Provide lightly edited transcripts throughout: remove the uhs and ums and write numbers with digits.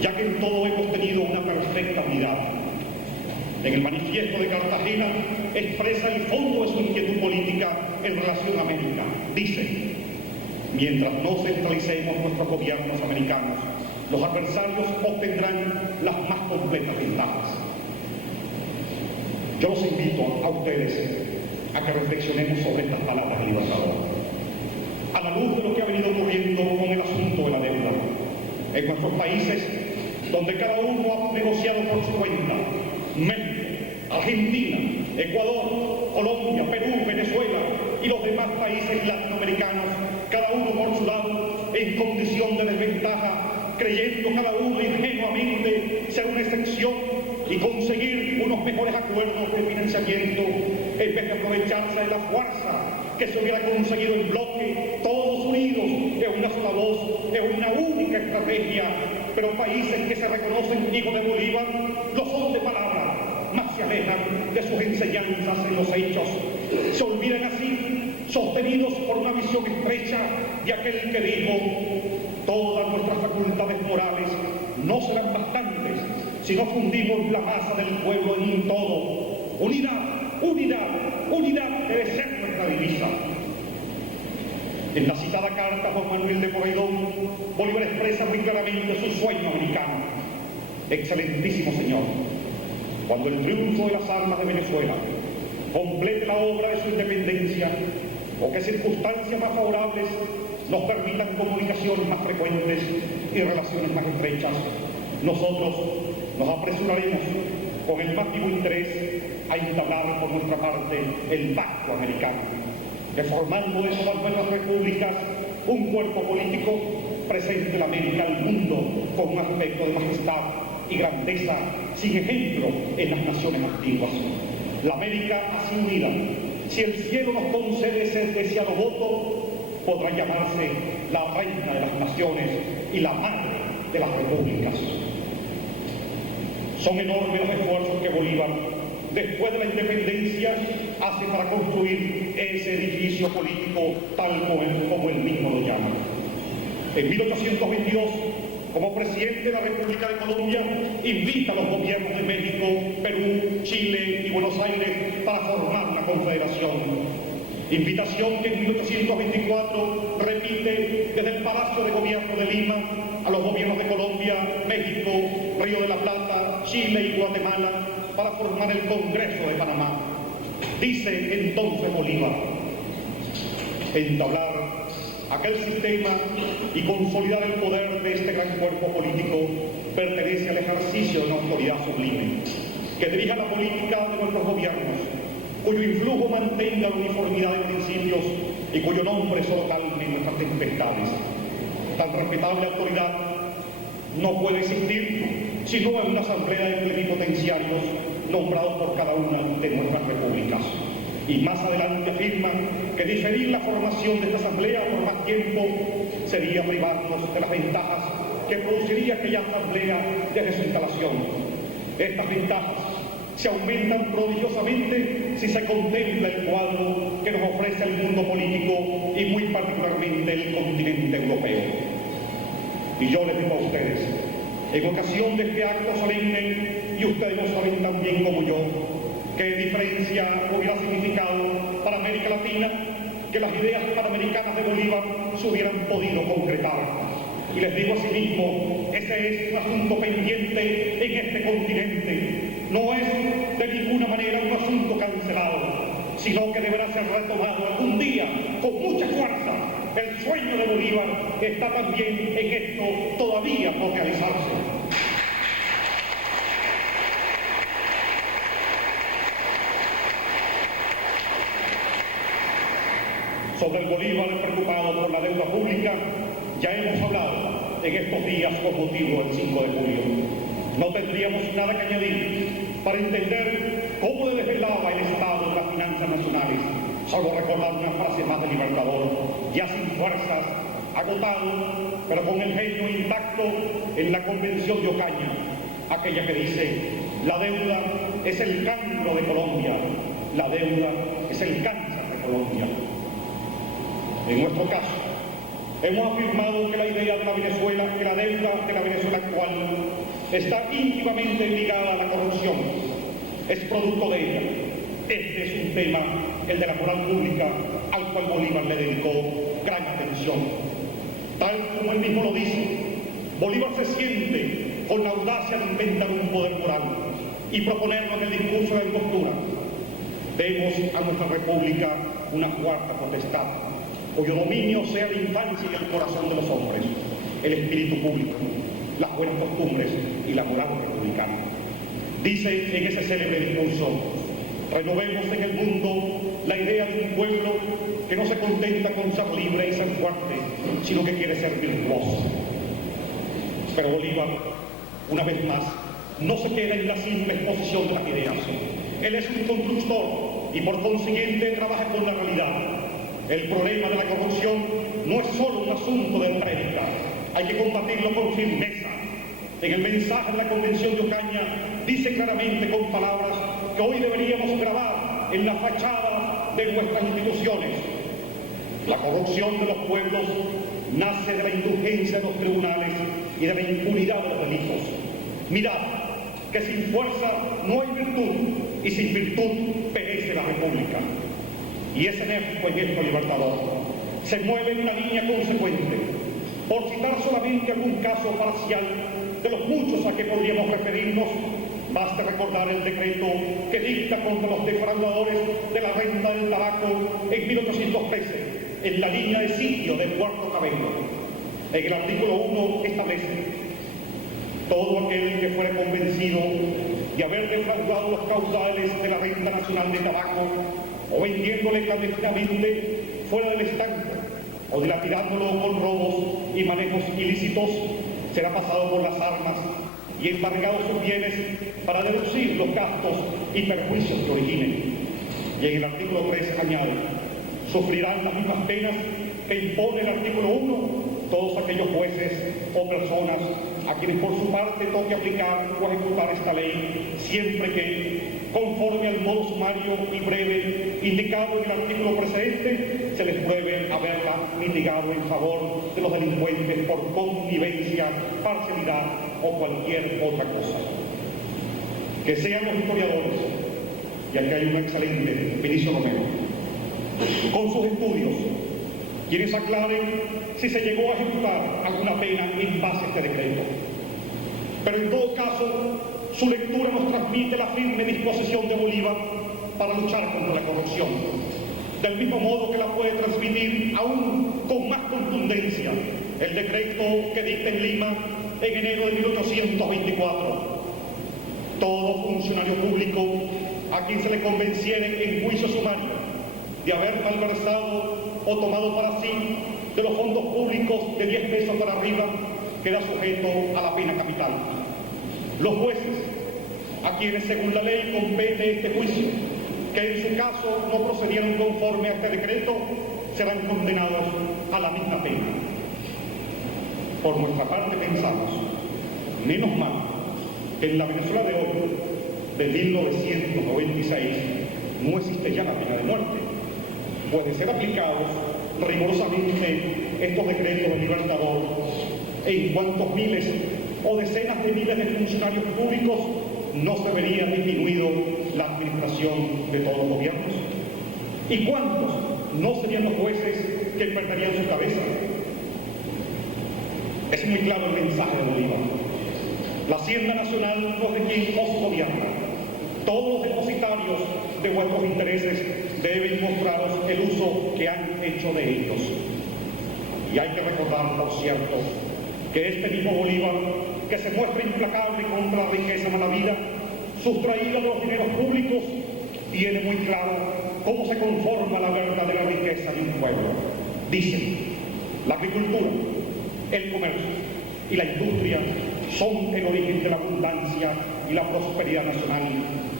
ya que en todo hemos tenido una perfecta unidad. En el manifiesto de Cartagena expresa el fondo de su inquietud política en relación a América. Dice: mientras no centralicemos nuestros gobiernos americanos, los adversarios obtendrán las más completas ventajas. Yo los invito a ustedes a que reflexionemos sobre estas palabras del Libertador. A la luz de lo que ha venido ocurriendo con el asunto de la deuda, en nuestros países, donde cada uno ha negociado por su cuenta, México, Argentina, Ecuador, Colombia, Perú, Venezuela y los demás países latinoamericanos, cada uno por su lado, en condición de desventaja, creyendo cada uno ingenuamente ser una excepción y conseguir unos mejores acuerdos de financiamiento, en vez de aprovecharse de la fuerza que se hubiera conseguido en bloque, todos unidos en una sola voz, en una única estrategia. Pero países que se reconocen hijos de Bolívar lo son de palabra, más se alejan de sus enseñanzas en los hechos. Se olvidan así, sostenidos por una visión estrecha de aquel que dijo: todas nuestras facultades morales no serán bastantes si no fundimos la masa del pueblo en un todo. Unidad, unidad, unidad debe ser nuestra divisa. En la citada carta a Juan Manuel de Porredón, Bolívar expresa muy claramente su sueño americano. Excelentísimo señor, cuando el triunfo de las armas de Venezuela complete la obra de su independencia, o que circunstancias más favorables nos permitan comunicaciones más frecuentes y relaciones más estrechas, nosotros nos apresuraremos con el más vivo interés a entablar por nuestra parte el pacto americano, reformando de todas nuestras repúblicas un cuerpo político presente en América al mundo con un aspecto de majestad y grandeza sin ejemplo en las naciones antiguas. La América así unida, si el cielo nos concede ese deseado voto, podrá llamarse la reina de las naciones y la madre de las repúblicas. Son enormes los esfuerzos que Bolívar, después de la independencia, hace para construir ese edificio político tal como él mismo lo llama. En 1822, como presidente de la República de Colombia, invita a los gobiernos de México, Perú, Chile y Buenos Aires para formar una confederación. Invitación que en 1824 repite desde el Palacio de Gobierno de Lima a los gobiernos de Colombia, México, Río de la Plata, Chile y Guatemala para formar el Congreso de Panamá. Dice entonces Bolívar: entablar aquel sistema y consolidar el poder de este gran cuerpo político pertenece al ejercicio de una autoridad sublime, que dirija la política de nuestros gobiernos, cuyo influjo mantenga la uniformidad de principios y cuyo nombre solo calme nuestras tempestades. Tan respetable autoridad no puede existir sino en una asamblea de plenipotenciarios nombrados por cada una de nuestras repúblicas. Y más adelante afirma que diferir la formación de esta asamblea por más tiempo sería privarnos de las ventajas que produciría aquella asamblea desde su instalación. Estas ventajas se aumentan prodigiosamente si se contempla el cuadro que nos ofrece el mundo político y muy particularmente el continente europeo. Y yo les digo a ustedes, en ocasión de este acto solemne, y ustedes lo saben tan bien como yo, qué diferencia hubiera significado para América Latina que las ideas panamericanas de Bolívar se hubieran podido concretar. Y les digo asimismo, ese es un asunto pendiente en este continente. No es de ninguna manera un asunto cancelado, sino que deberá ser retomado algún día con mucha fuerza. El sueño de Bolívar está también en esto todavía por realizarse. Sobre el Bolívar preocupado por la deuda pública, ya hemos hablado en estos días con motivo del 5 de julio. No tendríamos nada que añadir para entender cómo le desvelaba el Estado de las finanzas nacionales, salvo recordar una frase más del Libertador, ya sin fuerzas, agotado, pero con el genio intacto en la Convención de Ocaña, aquella que dice: la deuda es el cancro de Colombia, la deuda es el cáncer de Colombia. En nuestro caso, Hemos afirmado que la idea de la Venezuela, que la deuda de la Venezuela actual está íntimamente ligada a la corrupción, es producto de ella. Este es un tema, el de la moral pública, al cual Bolívar le dedicó gran atención. Tal como él mismo lo dice, Bolívar se siente con la audacia de inventar un poder moral y proponerlo en el discurso de Angostura. Demos a nuestra república una cuarta potestad, cuyo dominio sea la infancia y el corazón de los hombres, el espíritu público, las buenas costumbres y la moral republicana. Dice en ese célebre discurso: renovemos en el mundo la idea de un pueblo que no se contenta con ser libre y ser fuerte, sino que quiere ser virtuoso. Pero Bolívar, una vez más, no se queda en la simple exposición de las ideas. Él es un constructor y por consiguiente trabaja con la realidad. El problema de la corrupción no es solo un asunto de prédica, hay que combatirlo con firmeza. En el mensaje de la Convención de Ocaña dice claramente con palabras que hoy deberíamos grabar en la fachada de nuestras instituciones: la corrupción de los pueblos nace de la indulgencia de los tribunales y de la impunidad de los delitos. Mirad que sin fuerza no hay virtud, y sin virtud perece la república. Y es enérgico en esto libertador. Se mueve en una línea consecuente. Por citar solamente algún caso parcial de los muchos a que podríamos referirnos, basta recordar el decreto que dicta contra los defraudadores de la renta del tabaco en 1813, en la línea de sitio del Cuarto Cabello. En el artículo 1 establece: todo aquel que fuera convencido de haber defraudado los caudales de la renta nacional de tabaco, o vendiéndole clandestinamente fuera del estanco, o dilapidándolo con robos y manejos ilícitos, será pasado por las armas y embargado sus bienes para deducir los gastos y perjuicios que originen. Y en el artículo 3 añade: sufrirán las mismas penas que impone el artículo 1 todos aquellos jueces o personas a quienes por su parte toque aplicar o ejecutar esta ley, siempre que, conforme al modo sumario y breve indicado en el artículo precedente, se les pruebe haberla mitigado en favor de los delincuentes por connivencia, parcialidad o cualquier otra cosa. Que sean los historiadores, y aquí hay un excelente, Vinicio Romero, con sus estudios, quienes aclaren si se llegó a ejecutar alguna pena en base a este decreto. Pero en todo caso, su lectura nos transmite la firme disposición de Bolívar para luchar contra la corrupción, del mismo modo que la puede transmitir aún con más contundencia el decreto que dicta en Lima en enero de 1824. Todo funcionario público a quien se le convenciere en juicio sumario de haber malversado o tomado para sí de los fondos públicos de 10 pesos para arriba, queda sujeto a la pena capital. Los jueces, a quienes según la ley compete este juicio, que en su caso no procedieron conforme a este decreto, serán condenados a la misma pena. Por nuestra parte pensamos, menos mal, que en la Venezuela de hoy, de 1996, no existe ya la pena de muerte. Puede ser aplicados rigurosamente estos decretos del Libertador en cuantos miles o decenas de miles de funcionarios públicos no se vería disminuido la administración de todos los gobiernos. ¿Y cuántos no serían los jueces que perderían su cabeza? Es muy claro el mensaje de Bolívar. La Hacienda Nacional no es de quien os gobierna. Todos los depositarios de vuestros intereses deben mostraros el uso que han hecho de ellos. Y hay que recordar, por cierto, que este mismo Bolívar, que se muestra implacable contra la riqueza mala vida, sustraída de los dineros públicos, tiene muy claro cómo se conforma la verdadera riqueza de un pueblo. Dicen: la agricultura, el comercio y la industria son el origen de la abundancia y la prosperidad nacional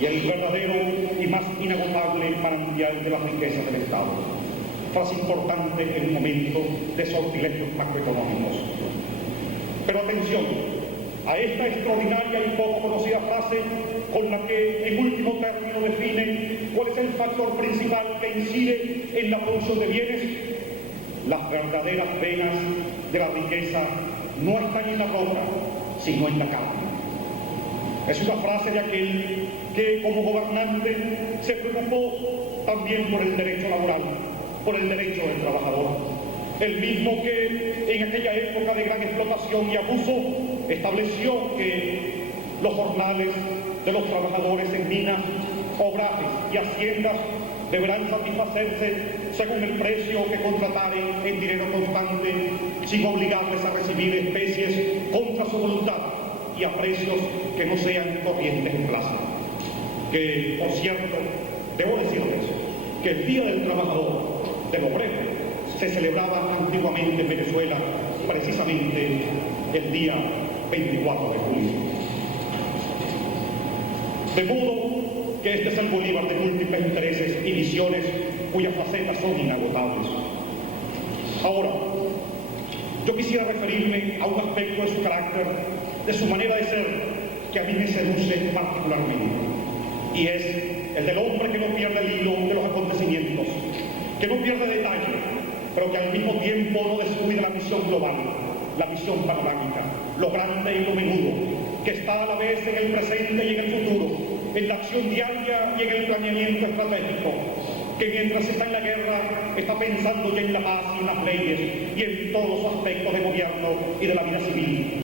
y el verdadero y más inagotable manantial de las riquezas del Estado. Frase importante en un momento de sortilegios macroeconómicos. Pero atención a esta extraordinaria y poco conocida frase con la que en último término define cuál es el factor principal que incide en la producción de bienes. las verdaderas venas de la riqueza no están en la roca, sino en la carne. Es una frase de aquel que como gobernante se preocupó también por el derecho laboral, por el derecho del trabajador. El mismo que en aquella época de gran explotación y abuso estableció que los jornales de los trabajadores en minas, obrajes y haciendas deberán satisfacerse según el precio que contrataren en dinero constante, sin obligarles a recibir especies contra su voluntad y a precios que no sean corrientes en plaza. Que, por cierto, debo decirles que el Día del Trabajador, del Obrero, se celebraba antiguamente en Venezuela precisamente el día 24 de julio. De modo que este es el Bolívar de múltiples intereses y visiones cuyas facetas son inagotables. Ahora, yo quisiera referirme a un aspecto de su carácter, de su manera de ser, que a mí me seduce particularmente, y es el del hombre que no pierde el hilo de los acontecimientos, que no pierde detalle, pero que al mismo tiempo no descuida la visión global, la visión panorámica, lo grande y lo menudo, que está a la vez en el presente y en el futuro, en la acción diaria y en el planeamiento estratégico, que mientras está en la guerra está pensando ya en la paz y en las leyes y en todos los aspectos de gobierno y de la vida civil.